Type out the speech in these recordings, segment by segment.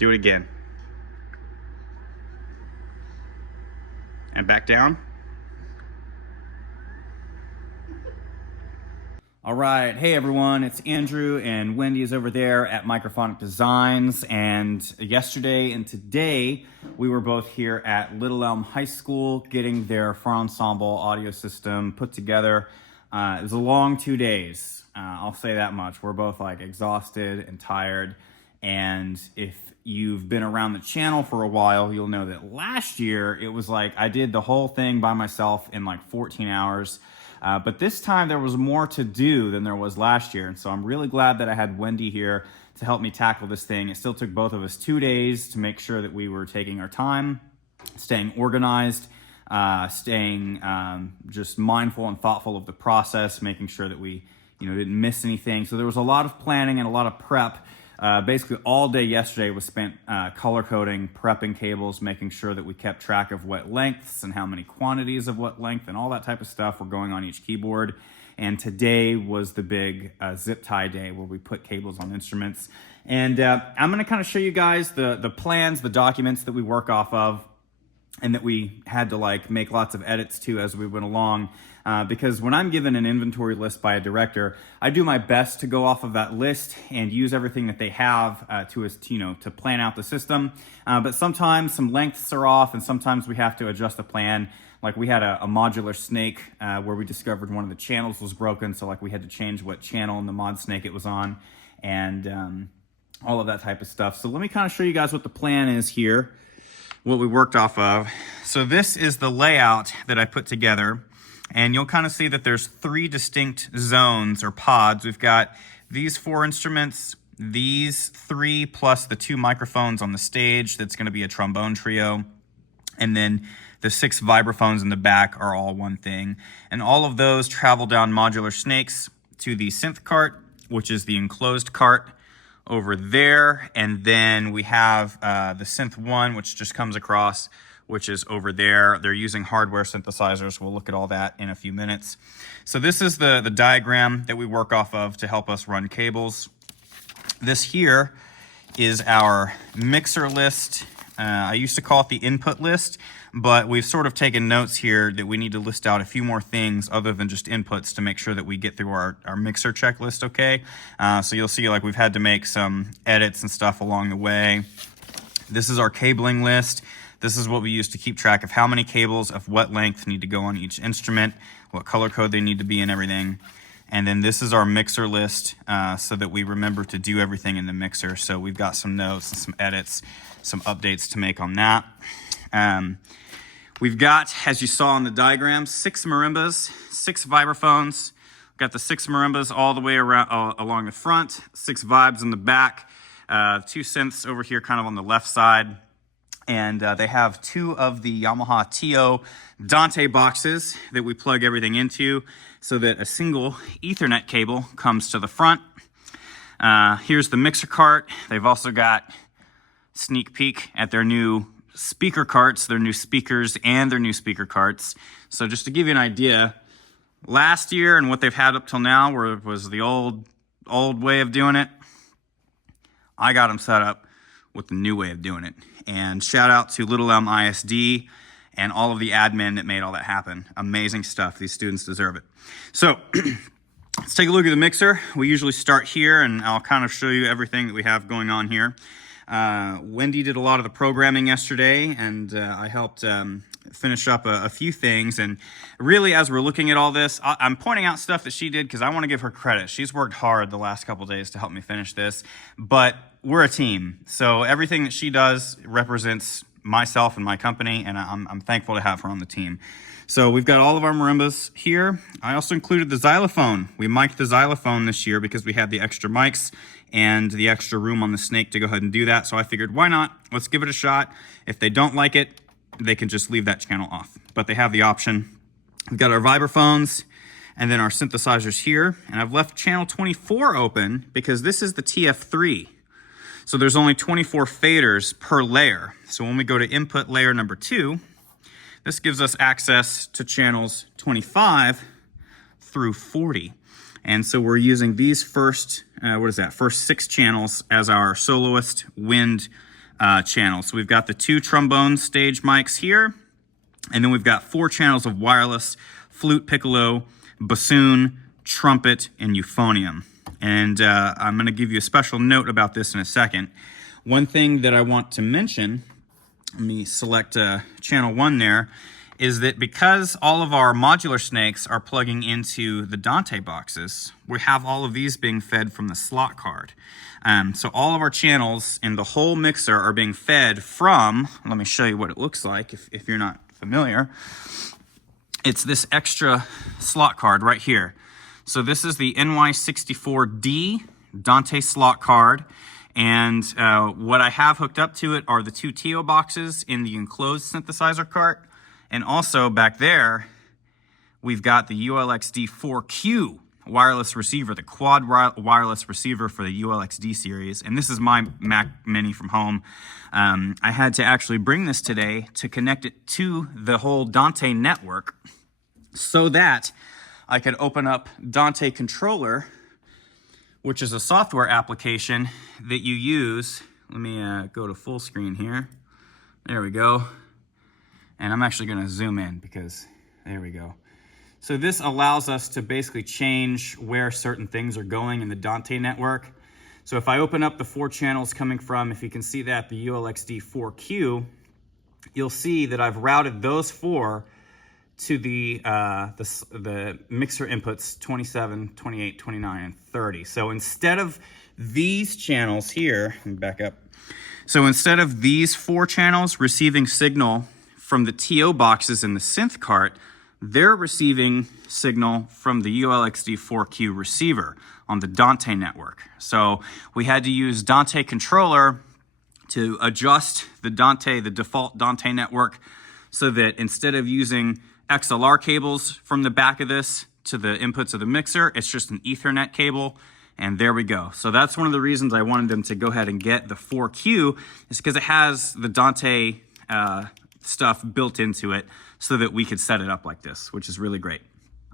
Do it again. And back down. All right, hey everyone, it's Andrew and Wendy is over there at Microphonic Designs, and yesterday and today we were both here at Little Elm High School getting their for ensemble audio system put together. It was a long 2 days, I'll say that much. We're both like exhausted and tired, and if you've been around the channel for a while, you'll know that last year it was like I did the whole thing by myself in like 14 hours. But this time there was more to do than there was last year. And so I'm really glad that I had Wendy here to help me tackle this thing. It still took both of us 2 days to make sure that we were taking our time, staying organized, staying just mindful and thoughtful of the process, making sure that we didn't miss anything. So there was a lot of planning and a lot of prep. Basically all day yesterday was spent color coding, prepping cables, making sure that we kept track of what lengths and how many quantities of what length and all that type of stuff were going on each keyboard. And today was the big zip tie day where we put cables on instruments. And I'm gonna kind of show you guys the plans, the documents that we work off of and that we had to like make lots of edits to as we went along. Because when I'm given an inventory list by a director, I do my best to go off of that list and use everything that they have to plan out the system. But sometimes some lengths are off, and sometimes we have to adjust the plan. Like we had a modular snake where we discovered one of the channels was broken, so like we had to change what channel in the mod snake it was on, and all of that type of stuff. So let me kind of show you guys what the plan is here, what we worked off of. So this is the layout that I put together. And you'll kind of see that there's 3 distinct zones or pods. We've got these 4 instruments, these 3 plus the 2 microphones on the stage. That's going to be a trombone trio. And then the 6 vibraphones in the back are all one thing. And all of those travel down modular snakes to the synth cart, which is the enclosed cart over there. And then we have the synth 1, which just comes across, which is over there. They're using hardware synthesizers. We'll look at all that in a few minutes. So this is the diagram that we work off of to help us run cables. This here is our mixer list. I used to call it the input list, but we've sort of taken notes here that we need to list out a few more things other than just inputs to make sure that we get through our mixer checklist okay. So you'll see like we've had to make some edits and stuff along the way. This is our cabling list. This is what we use to keep track of how many cables of what length need to go on each instrument, what color code they need to be and everything. And then this is our mixer list so that we remember to do everything in the mixer. So we've got some notes and some edits, some updates to make on that. We've got, as you saw on the diagram, 6 marimbas, 6 vibraphones. We've got the 6 marimbas all the way around along the front, 6 vibes in the back, 2 synths over here kind of on the left side. And they have 2 of the Yamaha TO Dante boxes that we plug everything into so that a single Ethernet cable comes to the front. Here's the mixer cart. They've also got sneak peek at their new speaker carts, their new speakers and their new speaker carts. So just to give you an idea, last year and what they've had up till now was the old way of doing it. I got them set up with the new way of doing it. And shout out to Little Elm ISD and all of the admin that made all that happen. Amazing stuff. These students deserve it. So let's take a look at the mixer. We usually start here, and I'll kind of show you everything that we have going on here. Wendy did a lot of the programming yesterday, and I helped finish up a few things. And really, as we're looking at all this, I'm pointing out stuff that she did because I want to give her credit. She's worked hard the last couple days to help me finish this, but we're a team. So everything that she does represents myself and my company, and I'm thankful to have her on the team. So we've got all of our marimbas here. I also included the xylophone. We mic'd the xylophone this year because we had the extra mics and the extra room on the snake to go ahead and do that. So I figured, why not? Let's give it a shot. If they don't like it, they can just leave that channel off. But they have the option. We've got our vibraphones and then our synthesizers here. And I've left channel 24 open because this is the TF3. So there's only 24 faders per layer. So when we go to input layer number 2, this gives us access to channels 25 through 40. And so we're using these first 6 channels as our soloist wind channels. So we've got the 2 trombone stage mics here, and then we've got 4 channels of wireless, flute, piccolo, bassoon, trumpet, and euphonium. And I'm going to give you a special note about this in a second. One thing that I want to mention, let me select channel 1 there, is that because all of our modular snakes are plugging into the Dante boxes, we have all of these being fed from the slot card. So all of our channels in the whole mixer are being fed from, let me show you what it looks like if you're not familiar. It's this extra slot card right here. So this is the NY64D Dante slot card. And what I have hooked up to it are the 2 TO boxes in the enclosed synthesizer cart. And also back there, we've got the ULXD4Q wireless receiver, the quad wireless receiver for the ULXD series. And this is my Mac Mini from home. I had to actually bring this today to connect it to the whole Dante network so that I could open up Dante Controller, which is a software application that you use. Let me go to full screen here. There we go. And I'm actually going to zoom in because there we go. So this allows us to basically change where certain things are going in the Dante network. So if I open up the 4 channels coming from, if you can see that, the ULXD4Q, you'll see that I've routed those 4 to the mixer inputs 27, 28, 29, and 30. So instead of these channels here, let me back up. So instead of these 4 channels receiving signal from the TO boxes in the synth cart, they're receiving signal from the ULXD4Q receiver on the Dante network. So we had to use Dante Controller to adjust the default Dante network, so that instead of using XLR cables from the back of this to the inputs of the mixer, it's just an Ethernet cable, and there we go. So that's one of the reasons I wanted them to go ahead and get the 4Q, is because it has the Dante stuff built into it so that we could set it up like this, which is really great.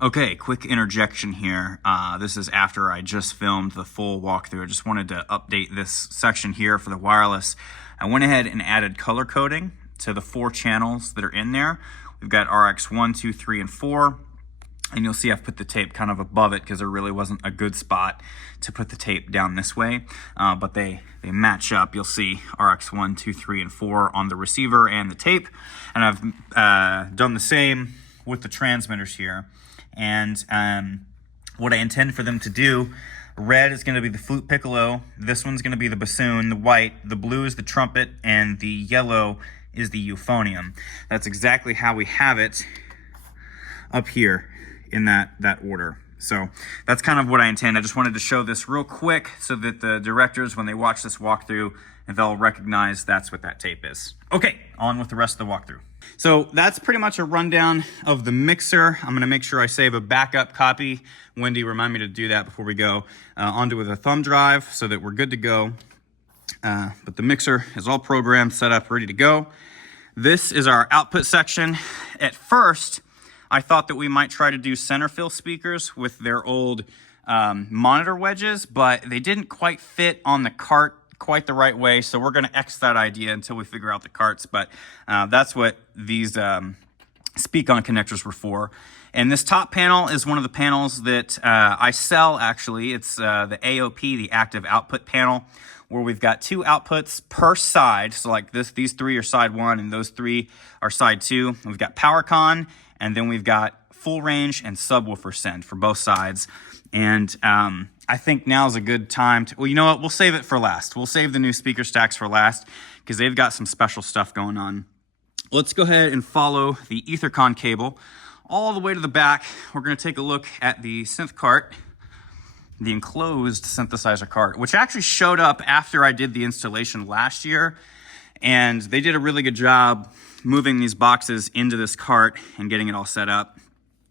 Okay, quick interjection here. This is after I just filmed the full walkthrough. I just wanted to update this section here for the wireless. I went ahead and added color coding to the 4 channels that are in there. We've got RX 1, 2, 3, and 4. And you'll see I've put the tape kind of above it because there really wasn't a good spot to put the tape down this way. But they match up. You'll see RX 1, 2, 3, and 4 on the receiver and the tape. And I've done the same with the transmitters here. And what I intend for them to do, red is going to be the flute piccolo. This one's going to be the bassoon. The white, the blue is the trumpet. And the yellow is the euphonium. That's exactly how we have it up here in that order. So that's kind of what I intend. I just wanted to show this real quick so that the directors, when they watch this walkthrough, they'll recognize that's what that tape is. Okay, on with the rest of the walkthrough. So that's pretty much a rundown of the mixer. I'm gonna make sure I save a backup copy. Wendy, remind me to do that before we go onto with a thumb drive so that we're good to go. But the mixer is all programmed, set up, ready to go. This is our output section. At first, I thought that we might try to do center fill speakers with their old monitor wedges, but they didn't quite fit on the cart quite the right way, so we're going to X that idea until we figure out the carts, but that's what these speak-on connectors were for. And this top panel is one of the panels that I sell, actually. It's the AOP, the active output panel, where we've got 2 outputs per side. So like these 3 are side 1 and those 3 are side 2. And we've got PowerCon, and then we've got full range and subwoofer send for both sides. And I think now's a good time to, well, you know what? We'll save it for last. We'll save the new speaker stacks for last because they've got some special stuff going on. Let's go ahead and follow the EtherCon cable all the way to the back. We're going to take a look at the synth cart, the enclosed synthesizer cart, which actually showed up after I did the installation last year. And they did a really good job moving these boxes into this cart and getting it all set up.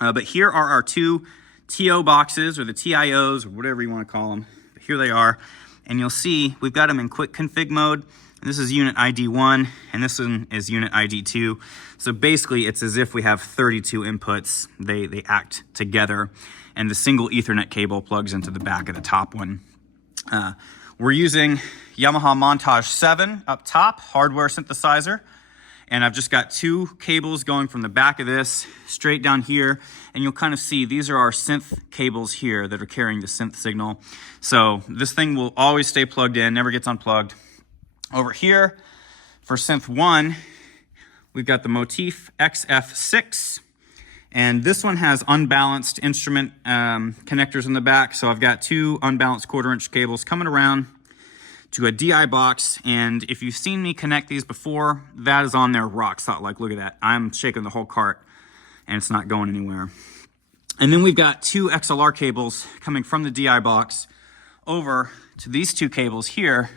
But here are our 2 TO boxes, or the TIOs, or whatever you want to call them. But here they are. And you'll see we've got them in quick config mode. This is unit ID 1, and this one is unit ID 2. So basically, it's as if we have 32 inputs. They act together, and the single Ethernet cable plugs into the back of the top one. We're using Yamaha Montage 7 up top, hardware synthesizer. And I've just got 2 cables going from the back of this straight down here. And you'll kind of see these are our synth cables here that are carrying the synth signal. So this thing will always stay plugged in, never gets unplugged. Over here for synth 1, we've got the Motif XF6. And this one has unbalanced instrument connectors in the back. So I've got 2 unbalanced 1/4-inch cables coming around to a DI box, and if you've seen me connect these before, that is on there rock solid. Like, look at that. I'm shaking the whole cart, and it's not going anywhere. And then we've got 2 XLR cables coming from the DI box over to these 2 cables here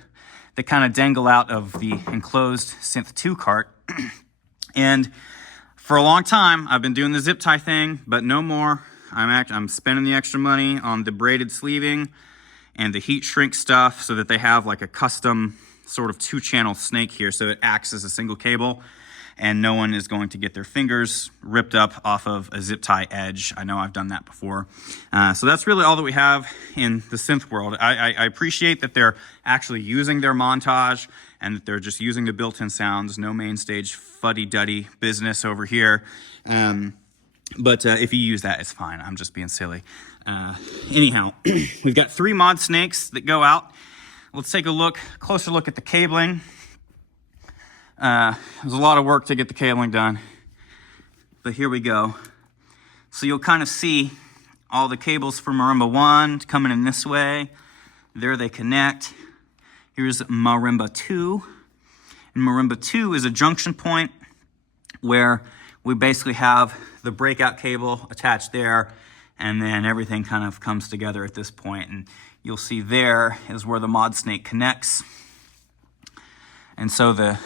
that kind of dangle out of the enclosed Synth 2 cart. And for a long time, I've been doing the zip tie thing, but no more. I'm spending the extra money on the braided sleeving and the heat shrink stuff so that they have like a custom sort of 2-channel snake here so it acts as a single cable and no one is going to get their fingers ripped up off of a zip tie edge. I know I've done that before. So that's really all that we have in the synth world. I appreciate that they're actually using their Montage and that they're just using the built-in sounds. No main stage fuddy-duddy business over here. But if you use that, it's fine. I'm just being silly. Anyhow, we've got 3 mod snakes that go out. Let's take a closer look at the cabling. There's a lot of work to get the cabling done, but here we go. So you'll kind of see all the cables for Marimba 1 coming in this way. There they connect. Here's Marimba 2. And Marimba 2 is a junction point where we basically have the breakout cable attached there, and then everything kind of comes together at this point. And you'll see there is where the mod snake connects. And so the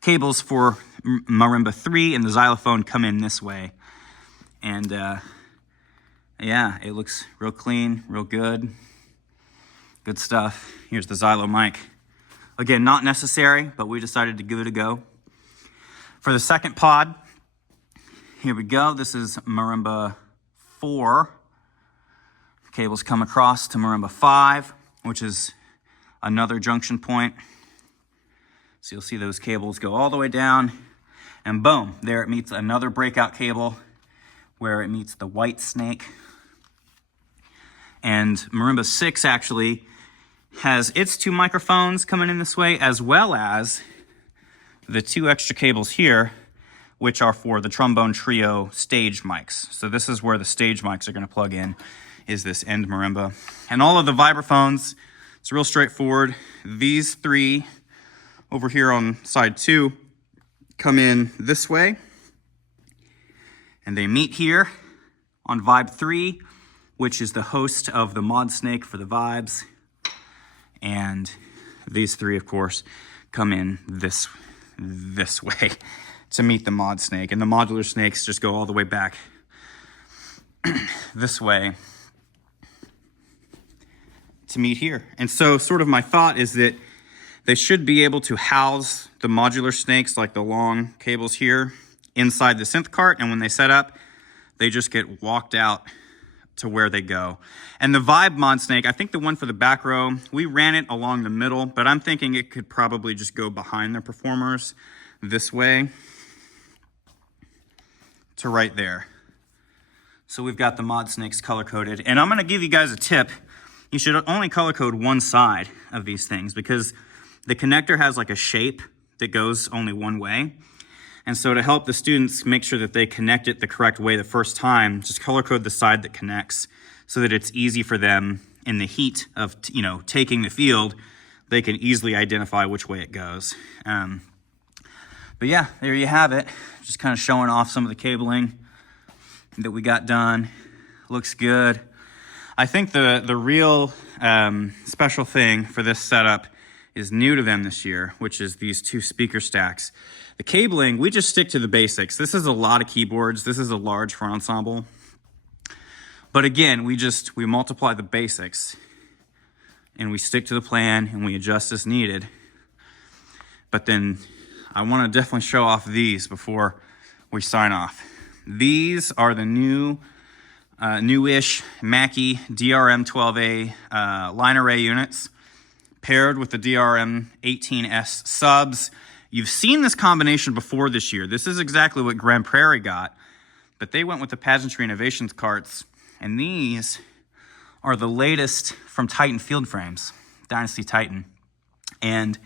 cables for Marimba 3 and the xylophone come in this way. And yeah, it looks real clean, real good. Good stuff. Here's the xylo mic. Again, not necessary, but we decided to give it a go. For the second pod, here we go. This is Marimba 4. Cables come across to Marimba 5, which is another junction point. So you'll see those cables go all the way down, and boom, there it meets another breakout cable where it meets the white snake. And Marimba 6 actually has its 2 microphones coming in this way, as well as the 2 extra cables here, which are for the trombone trio stage mics. So this is where the stage mics are going to plug in, is this end marimba. And all of the vibraphones, it's real straightforward. These 3 over here on side 2 come in this way, and they meet here on vibe 3, which is the host of the mod snake for the vibes. And these 3, of course, come in this way to meet the mod snake. And the modular snakes just go all the way back this way to meet here. And so sort of my thought is that they should be able to house the modular snakes, like the long cables here, inside the synth cart. And when they set up, they just get walked out to where they go. And the Vibe mod snake, I think the one for the back row, we ran it along the middle, but I'm thinking it could probably just go behind the performers this way to right there. So we've got the mod snakes color coded. And I'm gonna give you guys a tip. You should only color code one side of these things because the connector has like a shape that goes only one way. And so to help the students make sure that they connect it the correct way the first time, just color code the side that connects so that it's easy for them in the heat of, taking the field, they can easily identify which way it goes. But yeah, there you have it. Just kind of showing off some of the cabling that we got done. Looks good. I think the real special thing for this setup is new to them this year, which is these 2 speaker stacks. The cabling, we just stick to the basics. This is a lot of keyboards. This is a large for ensemble. But again, we multiply the basics and we stick to the plan and we adjust as needed. But then I want to definitely show off these before we sign off. These are the newish Mackie DRM 12A line array units. paired with the DRM 18S subs. You've seen this combination before this year. This is exactly what Grand Prairie got, but they went with the Pageantry Innovations carts, and these are the latest from Titan Field Frames, Dynasty Titan. And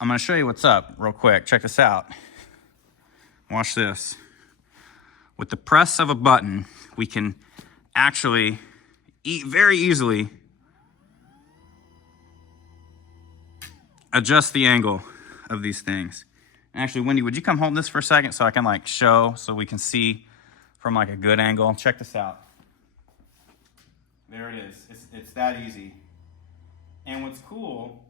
I'm gonna show you what's up real quick. Check this out. Watch this. With the press of a button, we can actually very easily adjust the angle of these things. Actually, Wendy, would you come hold this for a second so I can like show, so we can see from like a good angle? Check this out. There it is. It's that easy. And what's cool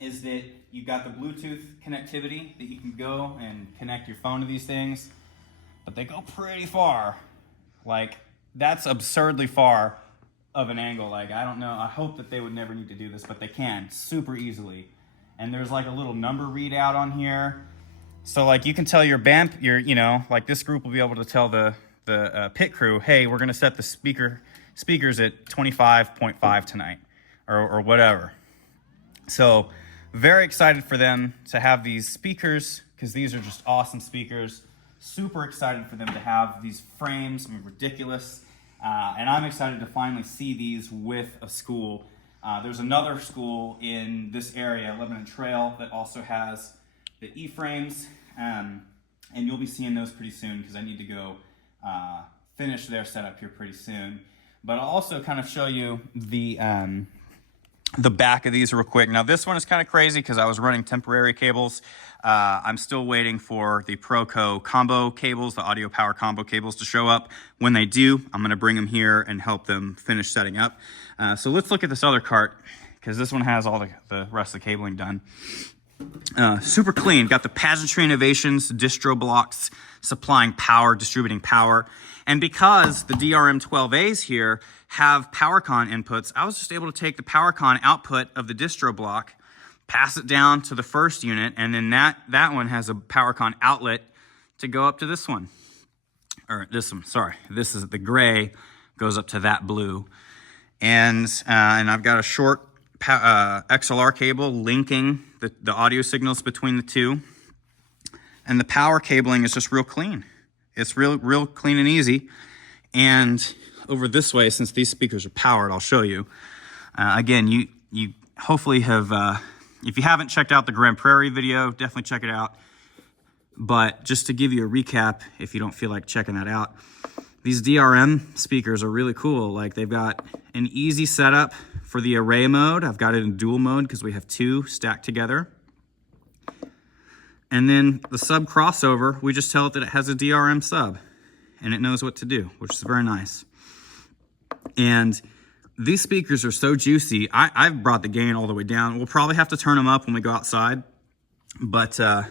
is that you've got the Bluetooth connectivity that you can go and connect your phone to these things, but they go pretty far. Like, that's absurdly far of an angle. Like, I don't know, I hope that they would never need to do this, but they can super easily. And there's like a little number readout on here. So like you can tell your band, you know, like this group will be able to tell the pit crew, hey, we're gonna set the speakers at 25.5 tonight, or whatever. So very excited for them to have these speakers, because these are just awesome speakers. Super excited for them to have these frames. I mean, ridiculous. And I'm excited to finally see these with a school. There's another school in this area, Lebanon Trail, that also has the E-frames. And you'll be seeing those pretty soon, because I need to go finish their setup here pretty soon. But I'll also kind of show you the back of these real quick. Now this one is kind of crazy because I was running temporary cables. I'm still waiting for the Proco combo cables, the audio power combo cables to show up. When they do, I'm gonna bring them here and help them finish setting up. So let's look at this other cart, because this one has all the rest of the cabling done. Super clean, got the Pageantry Innovations distro blocks supplying power, distributing power. And because the DRM12As here have PowerCon inputs, I was just able to take the PowerCon output of the distro block, pass it down to the first unit, and then that one has a PowerCon outlet to go up to this one. Or this one, sorry. This is the gray, goes up to that blue. And I've got a short XLR cable linking the audio signals between the two. And the power cabling is just real clean. It's real clean and easy. And over this way, since these speakers are powered, I'll show you. Again, you hopefully have, if you haven't checked out the Grand Prairie video, definitely check it out. But just to give you a recap, if you don't feel like checking that out, these DRM speakers are really cool. Like, they've got an easy setup for the array mode. I've got it in dual mode because we have two stacked together. And then the sub crossover, we just tell it that it has a DRM sub and it knows what to do, which is very nice. And these speakers are so juicy. I've brought the gain all the way down. We'll probably have to turn them up when we go outside. But yeah,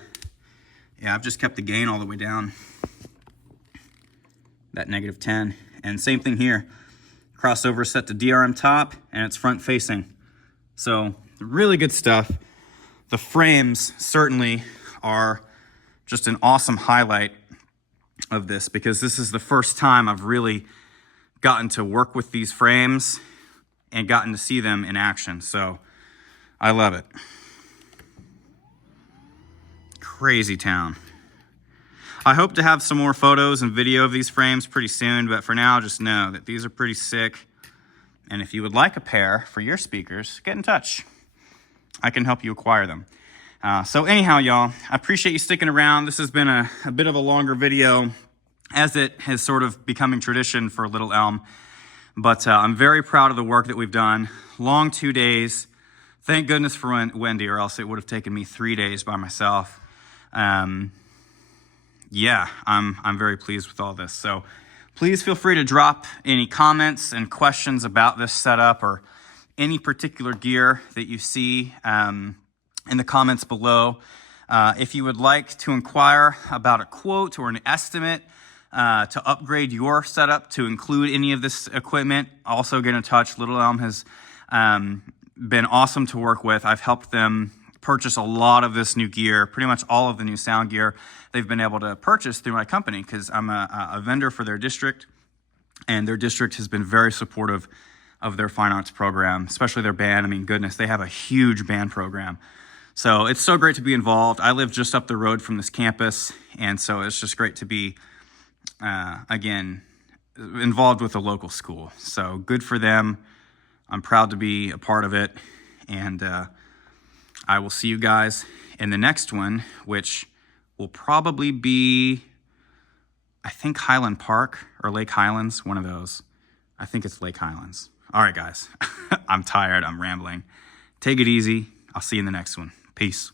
I've just kept the gain all the way down. That -10. And same thing here. Crossover set to DRM top and it's front facing. So really good stuff. The frames certainly are just an awesome highlight of this, because this is the first time I've really gotten to work with these frames and gotten to see them in action. So I love it. Crazy town. I hope to have some more photos and video of these frames pretty soon, but for now, just know that these are pretty sick. And if you would like a pair for your speakers, get in touch. I can help you acquire them. So anyhow, y'all, I appreciate you sticking around. This has been a bit of a longer video, as it has sort of becoming tradition for Little Elm. But I'm very proud of the work that we've done. Long 2 days. Thank goodness for Wendy, or else it would have taken me 3 days by myself. Yeah, I'm very pleased with all this. So please feel free to drop any comments and questions about this setup or any particular gear that you see in the comments below. If you would like to inquire about a quote or an estimate to upgrade your setup to include any of this equipment, also get in touch. Little Elm has been awesome to work with. I've helped them purchase a lot of this new gear, pretty much all of the new sound gear they've been able to purchase through my company, because I'm a vendor for their district, and their district has been very supportive of their fine arts program, especially their band. I mean, goodness, they have a huge band program. So it's so great to be involved. I live just up the road from this campus, and so it's just great to be, again, involved with a local school. So good for them. I'm proud to be a part of it, and I will see you guys in the next one, which will probably be, I think, Highland Park or Lake Highlands, one of those. I think it's Lake Highlands. All right, guys. I'm tired. I'm rambling. Take it easy. I'll see you in the next one. Peace.